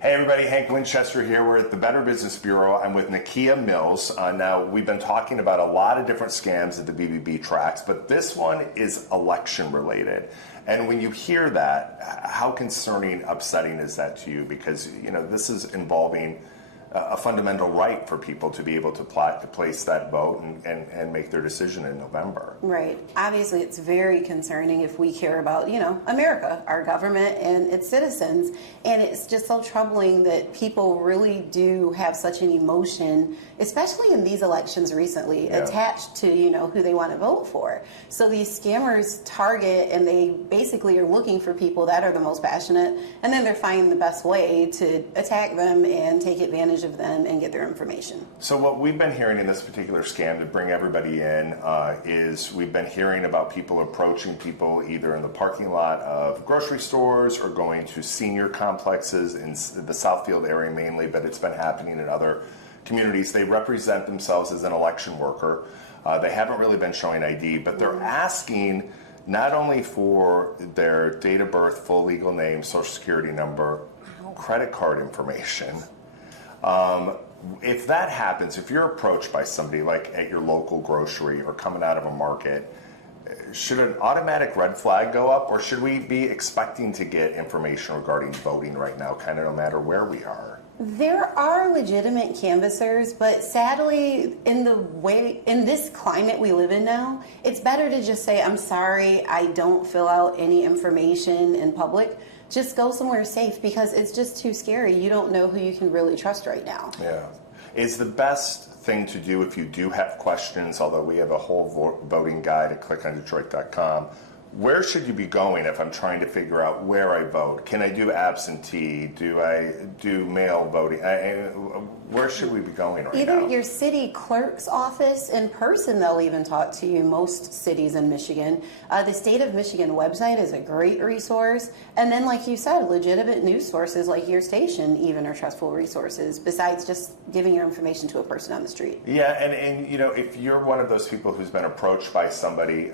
Hey everybody, Hank Winchester here. We're at the Better Business Bureau. I'm with Nakia Mills. Now, we've been talking about a lot of different scams that the BBB tracks, but this one is election related. And when you hear that, how concerning, upsetting is that to you? Because, this is involving a fundamental right for people to be able to place that vote and make their decision in November. Right. Obviously, it's very concerning if we care about, America, our government, and its citizens. And it's just so troubling that people really do have such an emotion, especially in these elections recently, attached to, who they want to vote for. So these scammers target, and they basically are looking for people that are the most passionate, and then they're finding the best way to attack them and take advantage of them and get their information. So what we've been hearing in this particular scam, to bring everybody in, is we've been hearing about people approaching people either in the parking lot of grocery stores or going to senior complexes in the Southfield area mainly, but it's been happening in other communities. They represent themselves as an election worker. They haven't really been showing ID, but they're asking not only for their date of birth, full legal name, social security number, credit card information. If that happens, if you're approached by somebody like at your local grocery or coming out of a market, should an automatic red flag go up, or should we be expecting to get information regarding voting right now, kind of no matter where we are? There are legitimate canvassers, but sadly, in this climate we live in now, it's better to just say, I'm sorry, I don't fill out any information in public. Just go somewhere safe, because it's just too scary. You don't know who you can really trust right now. Yeah. Is the best thing to do if you do have questions, although we have a whole voting guide at clickondetroit.com, where should you be going if I'm trying to figure out where I vote? Can I do absentee? Do I do mail voting? Where should we be going right now? Either your city clerk's office in person, they'll even talk to you, most cities in Michigan. The State of Michigan website is a great resource. And then, like you said, legitimate news sources like your station even are trustful resources, besides just giving your information to a person on the street. Yeah, and if you're one of those people who's been approached by somebody,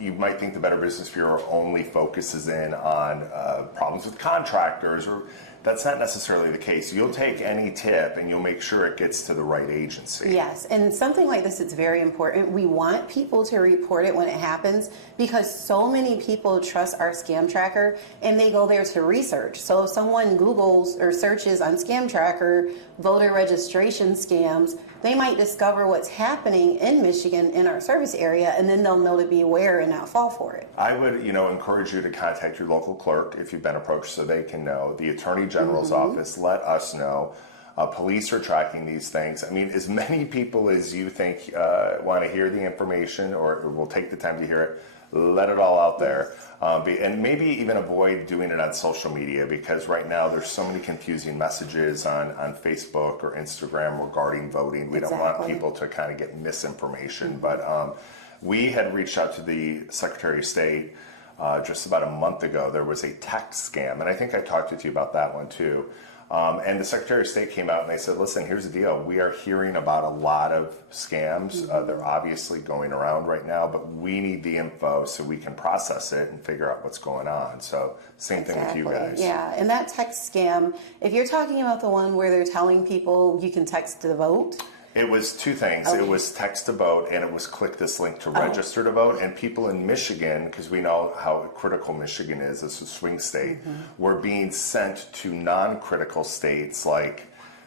you might think the Better Business Bureau only focuses in on problems with contractors, or that's not necessarily the case. You'll take any tip and you'll make sure it gets to the right agency. Yes, and something like this, it's very important. We want people to report it when it happens, because so many people trust our scam tracker and they go there to research. So if someone Googles or searches on Scam Tracker voter registration scams, they might discover what's happening in Michigan in our service area, and then they'll know to be aware and not fall for it. I would, encourage you to contact your local clerk if you've been approached, so they can know. The Attorney General's office, let us know. Police are tracking these things. As many people as you think want to hear the information or will take the time to hear it, let it all out there. And maybe even avoid doing it on social media, because right now there's so many confusing messages on Facebook or Instagram regarding voting. We don't want people to kind of get misinformation. But we had reached out to the Secretary of State just about a month ago. There was a text scam, and I think I talked with you about that one too. And the Secretary of State came out and they said, listen, here's the deal. We are hearing about a lot of scams. They're obviously going around right now, but we need the info so we can process it and figure out what's going on. So same thing with you guys. Yeah, and that text scam, if you're talking about the one where they're telling people you can text to vote. It was two things. Okay. It was text to vote, and it was click this link to register to vote. And people in Michigan, because we know how critical Michigan is, it's a swing state, were being sent to non-critical states like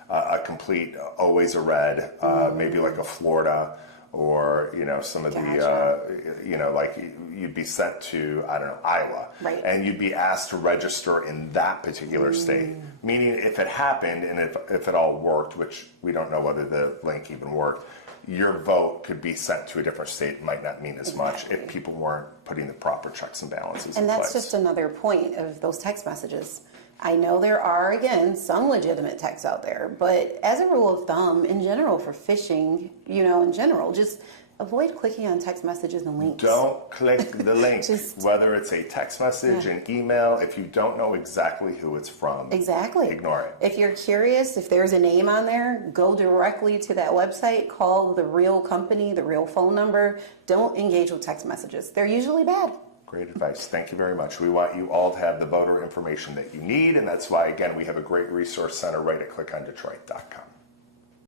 a complete always a red, maybe like a Florida, or some of the like you'd be sent to, I don't know, Iowa, right, and you'd be asked to register in that particular state. Meaning, if it happened and if it all worked, which we don't know whether the link even worked, your vote could be sent to a different state. It might not mean as much if people weren't putting the proper checks and balances in place. And that's just another point of those text messages. I know there are, again, some legitimate texts out there, but as a rule of thumb, in general, for phishing, in general, just avoid clicking on text messages and links. Don't click the link, whether it's a text message, an email. If you don't know exactly who it's from, ignore it. If you're curious, if there's a name on there, go directly to that website, call the real company, the real phone number. Don't engage with text messages. They're usually bad. Great advice. Thank you very much. We want you all to have the voter information that you need, and that's why, again, we have a great resource center right at clickondetroit.com.